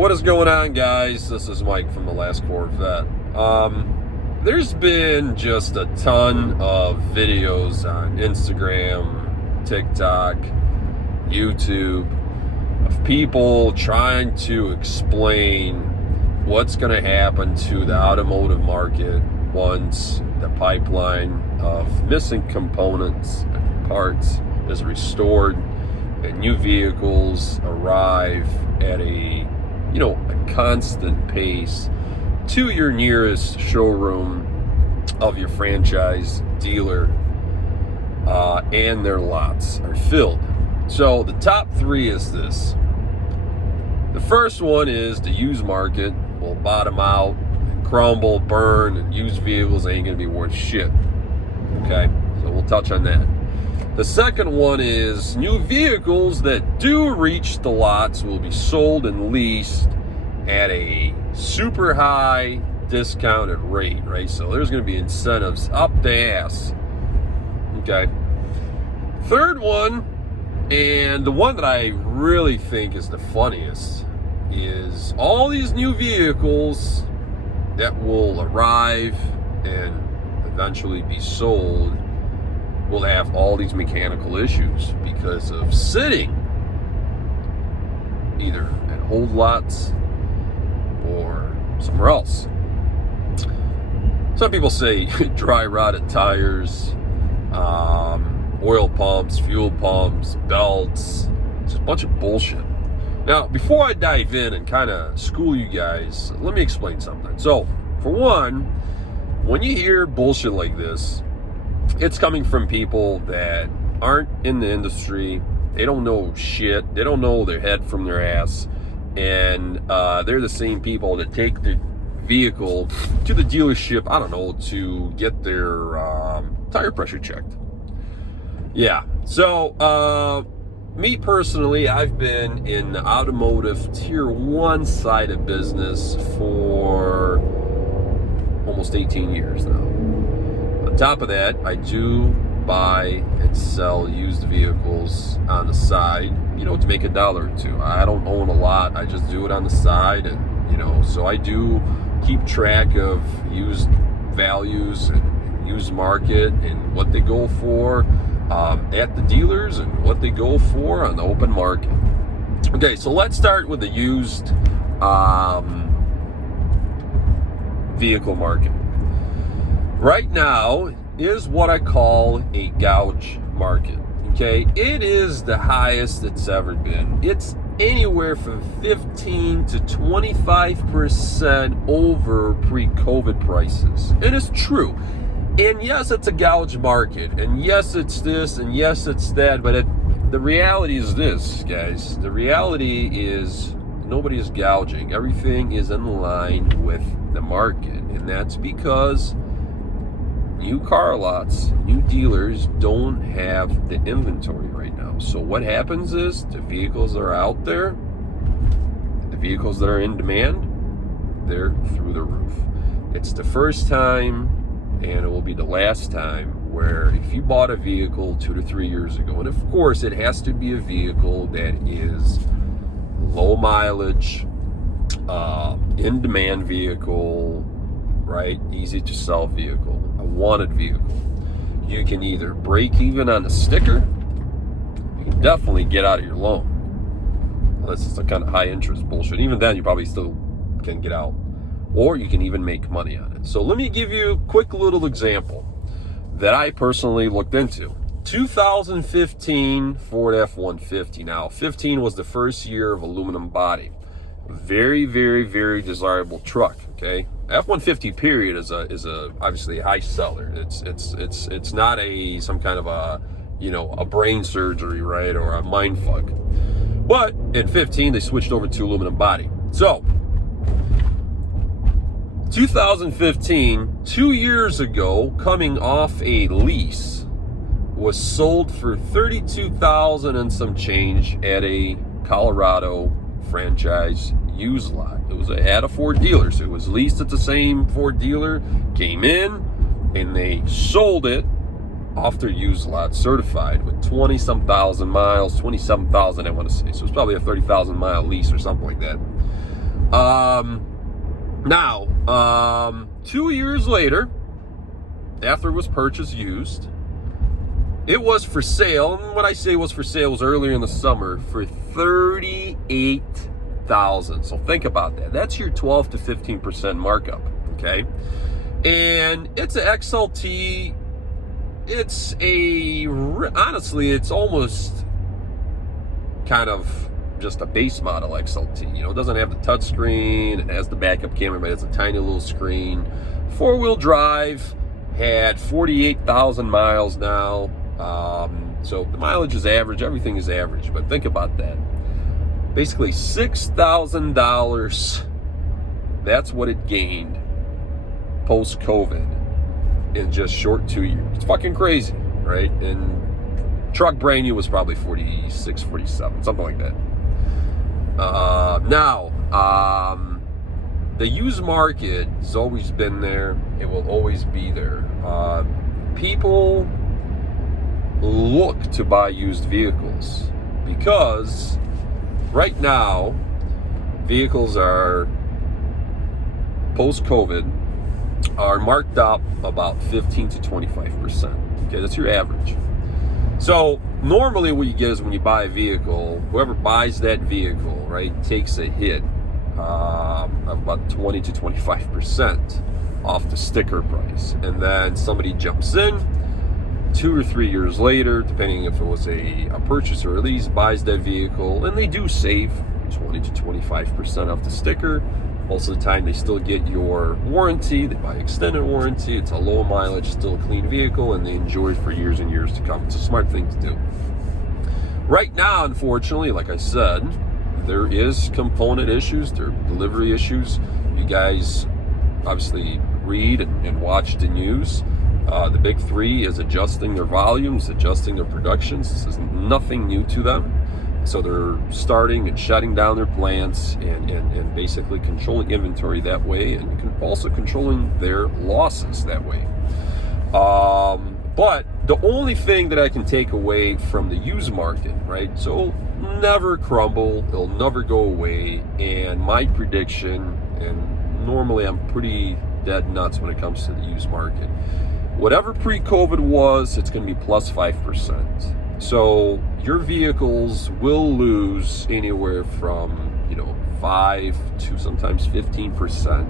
What is going on, guys? This is Mike from the Last Corvette. There's been just a ton of videos on Instagram, TikTok, YouTube of people trying to explain what's going to happen to the automotive market once the pipeline of missing components and parts is restored and new vehicles arrive at a constant pace to your nearest showroom of your franchise dealer, and their lots are filled. So the top three is this. The first one is the used market will bottom out, and crumble, burn, and used vehicles ain't gonna be worth shit. Okay, so we'll touch on that. The second one is new vehicles that do reach the lots will be sold and leased at a super high discounted rate, right? So there's going to be incentives up the ass. Okay. Third one, and the one that I really think is the funniest, is all these new vehicles that will arrive and eventually be sold will have all these mechanical issues because of sitting either at hold lots or somewhere else. Some people say dry rotted tires, oil pumps, fuel pumps, belts. It's just a bunch of bullshit. Now, before I dive in and kind of school you guys, let me explain something. So, for one, when you hear bullshit like this, it's coming from people that aren't in the industry. They don't know shit. They don't know their head from their ass. And they're the same people that take the vehicle to the dealership, I don't know, to get their tire pressure checked. Yeah. So, me personally, I've been in the automotive tier 1 side of business for almost 18 years now. On top of that, I do buy and sell used vehicles on the side, to make $1 or $2. I don't own a lot. I just do it on the side, and so I do keep track of used values and used market and what they go for at the dealers and what they go for on the open market. Okay, so let's start with the used vehicle market. Right now is what I call a gouge market. Okay, it is the highest it's ever been. It's anywhere from 15 to 25% over pre-COVID prices. And it's true. And yes, it's a gouge market. And yes, it's this. And yes, it's that. But the reality is this, guys. The reality is nobody is gouging. Everything is in line with the market. And that's because new car lots, new dealers don't have the inventory right now. So what happens is the vehicles that are out there, the vehicles that are in demand, they're through the roof. It's the first time, and it will be the last time, where if you bought a vehicle 2 to 3 years ago, and of course it has to be a vehicle that is low mileage, in demand vehicle, right? Easy to sell vehicle, a wanted vehicle. You can either break even on the sticker, you can definitely get out of your loan. Well, that's just a kind of high interest bullshit. Even then, you probably still can get out, or you can even make money on it. So let me give you a quick little example that I personally looked into. 2015 Ford F-150. Now, 15 was the first year of aluminum body. Very, very, very desirable truck. Okay, F-150 period is a obviously a high seller. It's not some kind of a brain surgery, right, or a mind fuck. But in 15 they switched over to aluminum body. So 2015, 2 years ago, coming off a lease, was sold for $32,000 and some change at a Colorado franchise used lot. It had a Ford dealer, so it was leased at the same Ford dealer, came in, and they sold it off their used lot, certified with 20-some thousand miles, 27,000 I want to say. So it's probably a 30,000 mile lease or something like that. Now, 2 years later, after it was purchased used, it was for sale. And when I say was for sale, it was earlier in the summer for $38,000. So think about that. That's your 12 to 15% markup. Okay, and it's an XLT. It's honestly, it's almost kind of just a base model XLT. You know, it doesn't have the touch screen. It has the backup camera, but it's a tiny little screen. 4-wheel drive, had 48,000 miles now. So the mileage is average. Everything is average. But think about that. Basically $6,000. That's what it gained post-COVID in just short 2 years. It's fucking crazy, right? And truck brand new was probably 46, 47, something like that. The used market has always been there. It will always be there. People look to buy used vehicles because right now vehicles are post-COVID are marked up about 15 to 25%. Okay, that's your average. So normally what you get is when you buy a vehicle, whoever buys that vehicle, right, takes a hit of about 20 to 25% off the sticker price. And then somebody jumps in 2 or 3 years later, depending if it was a purchase or a lease, buys that vehicle, and they do save 20 to 25% off the sticker. Most of the time they still get your warranty. They buy extended warranty. It's a low mileage, still a clean vehicle, and they enjoy it for years and years to come. It's a smart thing to do. Right now, unfortunately, like I said, there is component issues, there are delivery issues. You guys obviously read and watch the news. The big three is adjusting their volumes, adjusting their productions. This is nothing new to them. So they're starting and shutting down their plants and basically controlling inventory that way, and also controlling their losses that way. But the only thing that I can take away from the used market, right? So it'll never crumble, it'll never go away. And my prediction, and normally I'm pretty dead nuts when it comes to the used market, whatever pre-COVID was, it's going to be plus 5%. So your vehicles will lose anywhere from 5 to sometimes 15%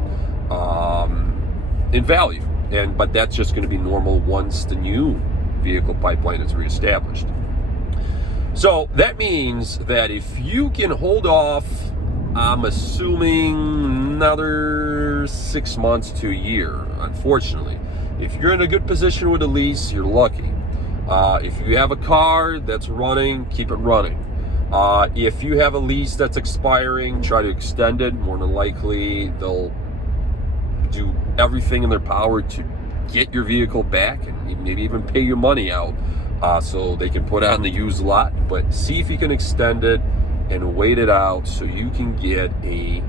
in value, but that's just going to be normal once the new vehicle pipeline is reestablished. So that means that if you can hold off, I'm assuming another 6 months to a year. Unfortunately, if you're in a good position with a lease, you're lucky. If you have a car that's running, keep it running. If you have a lease that's expiring, try to extend it. More than likely, they'll do everything in their power to get your vehicle back and maybe even pay your money out so they can put it on the used lot. But see if you can extend it and wait it out so you can get a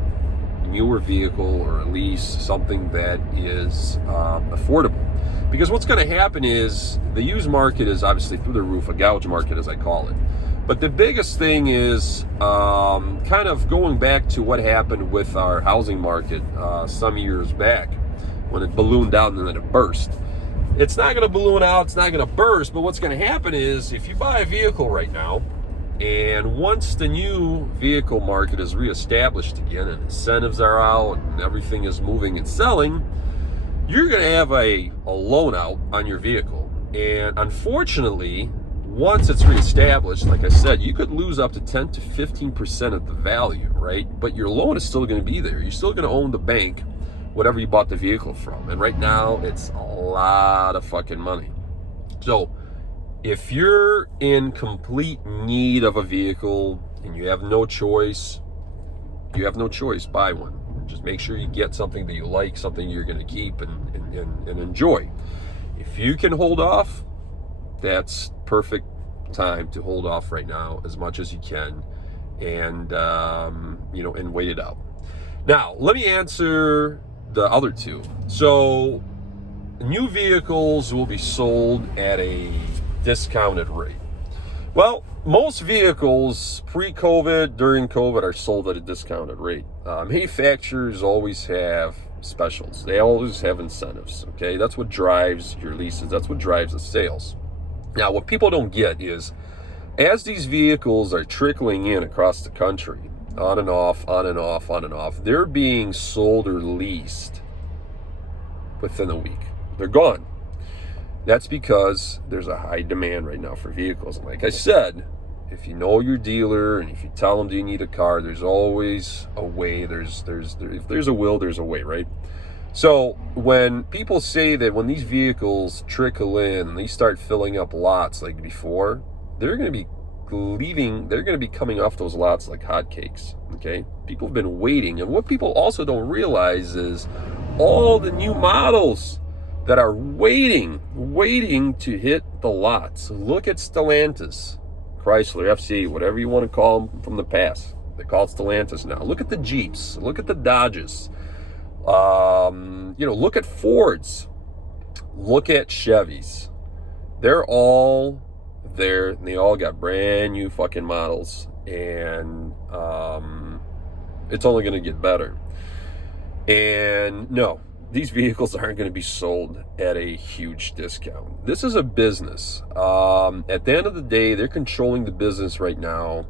newer vehicle or at least something that is affordable. Because what's going to happen is the used market is obviously through the roof, a gouge market as I call it. But the biggest thing is kind of going back to what happened with our housing market some years back when it ballooned out and then it burst. It's not going to balloon out, it's not going to burst, but what's going to happen is if you buy a vehicle right now, and once the new vehicle market is reestablished again and incentives are out and everything is moving and selling, you're going to have a loan out on your vehicle. And unfortunately, once it's reestablished, like I said, you could lose up to 10 to 15% of the value, right? But your loan is still going to be there. You're still going to own the bank, whatever you bought the vehicle from. And right now, it's a lot of fucking money. So if you're in complete need of a vehicle and you have no choice, buy one. Just make sure you get something that you like, something you're going to keep and enjoy. If you can hold off, that's perfect time to hold off right now as much as you can, and and wait it out. Now, let me answer the other two. So, new vehicles will be sold at a discounted rate. Well, most vehicles pre-COVID, during COVID, are sold at a discounted rate. Manufacturers always have specials. They always have incentives, okay? That's what drives your leases. That's what drives the sales. Now, what people don't get is, as these vehicles are trickling in across the country, on and off, on and off, on and off, they're being sold or leased within a week. They're gone. That's because there's a high demand right now for vehicles. And like I said, if you know your dealer and if you tell them, do you need a car, there's always a way. If there's a will, there's a way, right? So when people say that when these vehicles trickle in and they start filling up lots like before, they're going to be coming off those lots like hotcakes, okay? People have been waiting. And what people also don't realize is all the new models that are waiting to hit the lots. Look at Stellantis, Chrysler, FC, whatever you want to call them from the past. They call it Stellantis now. Look at the Jeeps. Look at the Dodges. Look at Fords. Look at Chevys. They're all there, and they all got brand new fucking models, and it's only going to get better. And no, these vehicles aren't going to be sold at a huge discount. This is a business. At the end of the day, they're controlling the business right now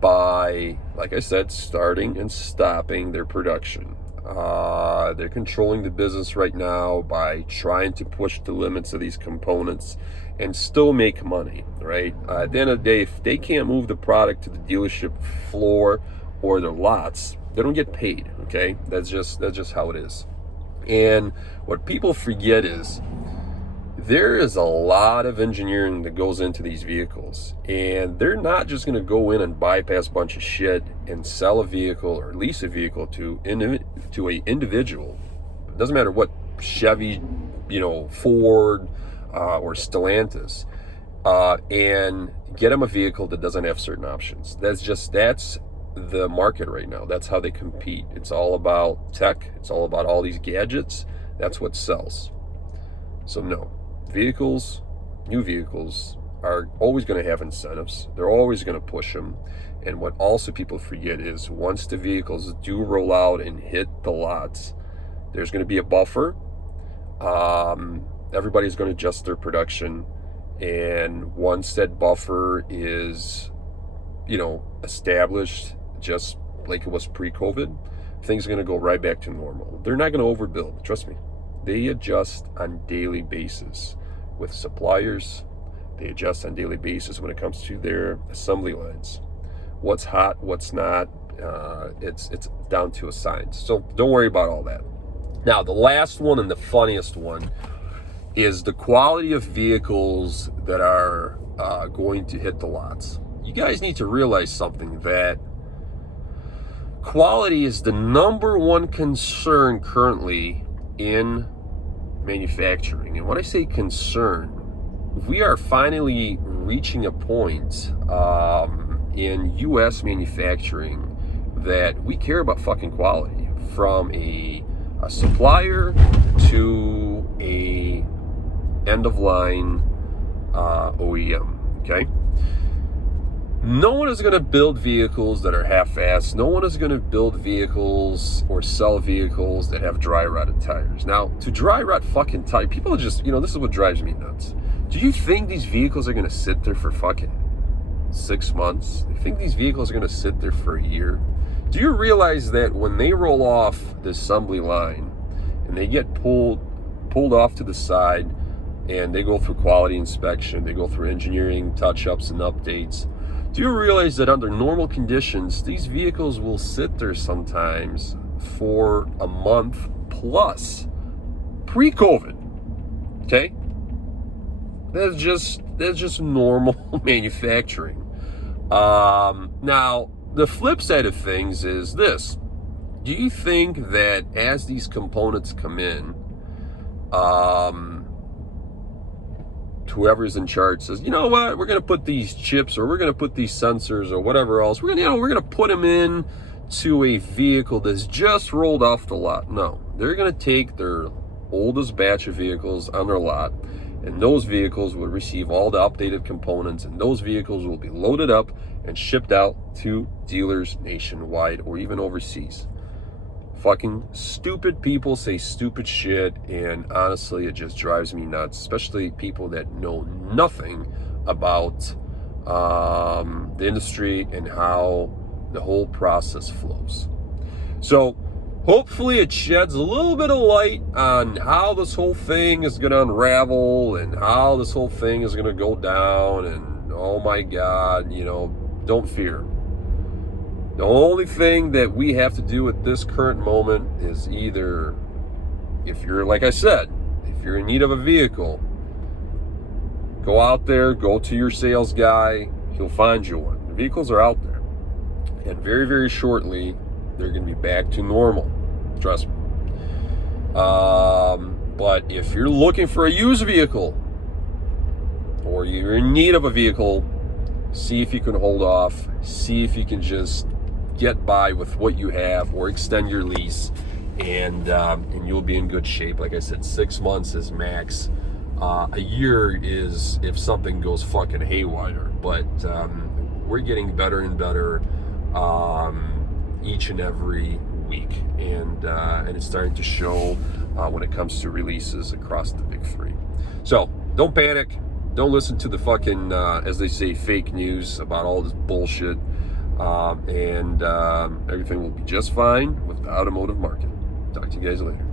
by, like I said, starting and stopping their production. They're controlling the business right now by trying to push the limits of these components and still make money, right? At the end of the day, if they can't move the product to the dealership floor or their lots, they don't get paid, okay? That's just how it is. And what people forget is there is a lot of engineering that goes into these vehicles, and they're not just going to go in and bypass a bunch of shit and sell a vehicle or lease a vehicle to a individual. It doesn't matter what Chevy, Ford, or Stellantis, and get them a vehicle that doesn't have certain options. That's the market right now. That's how they compete. It's all about tech. It's all about all these gadgets. That's what sells. So no, new vehicles are always going to have incentives. They're always going to push them. And what also people forget is once the vehicles do roll out and hit the lots, there's going to be a buffer. Everybody's going to adjust their production. And once that buffer is, established, just like it was pre-COVID, things are going to go right back to normal. They're not going to overbuild. Trust me. They adjust on daily basis with suppliers. They adjust on daily basis when it comes to their assembly lines. What's hot, what's not, it's down to a science. So don't worry about all that. Now, the last one and the funniest one is the quality of vehicles that are going to hit the lots. You guys need to realize something, that quality is the number one concern currently in manufacturing. And when I say concern, we are finally reaching a point in U.S. manufacturing that we care about fucking quality, from a supplier to a end-of-line OEM, okay? No one is going to build vehicles that are half-assed. No one is going to build vehicles or sell vehicles that have dry-rotted tires. Now, to dry-rot fucking tires, people are just, this is what drives me nuts. Do you think these vehicles are going to sit there for fucking 6 months? Do you think these vehicles are going to sit there for a year? Do you realize that when they roll off the assembly line and they get pulled off to the side and they go through quality inspection, they go through engineering touch-ups and updates, do you realize that under normal conditions, these vehicles will sit there sometimes for a month plus, pre-COVID, okay? That's just normal manufacturing. Now, the flip side of things is this. Do you think that as these components come in, whoever's in charge says, you know what, we're going to put these chips, or we're going to put these sensors, or whatever else, we're going to put them in to a vehicle that's just rolled off the lot? No, they're going to take their oldest batch of vehicles on their lot, and those vehicles will receive all the updated components, and those vehicles will be loaded up and shipped out to dealers nationwide or even overseas. Fucking stupid people say stupid shit, and honestly, it just drives me nuts, especially people that know nothing about the industry and how the whole process flows. So hopefully it sheds a little bit of light on how this whole thing is going to unravel and how this whole thing is going to go down. And oh my God, don't fear. The only thing that we have to do at this current moment is either, if you're, like I said, if you're in need of a vehicle, go out there, go to your sales guy, he'll find you one. The vehicles are out there. And very, very shortly, they're going to be back to normal. Trust me. But if you're looking for a used vehicle, or you're in need of a vehicle, see if you can hold off. See if you can just get by with what you have, or extend your lease, and you'll be in good shape. Like I said, 6 months is max. A year is if something goes fucking haywire. But we're getting better and better each and every week, and it's starting to show when it comes to releases across the big three. So don't panic. Don't listen to the fucking, as they say, fake news about all this bullshit. And everything will be just fine with the automotive market. Talk to you guys later.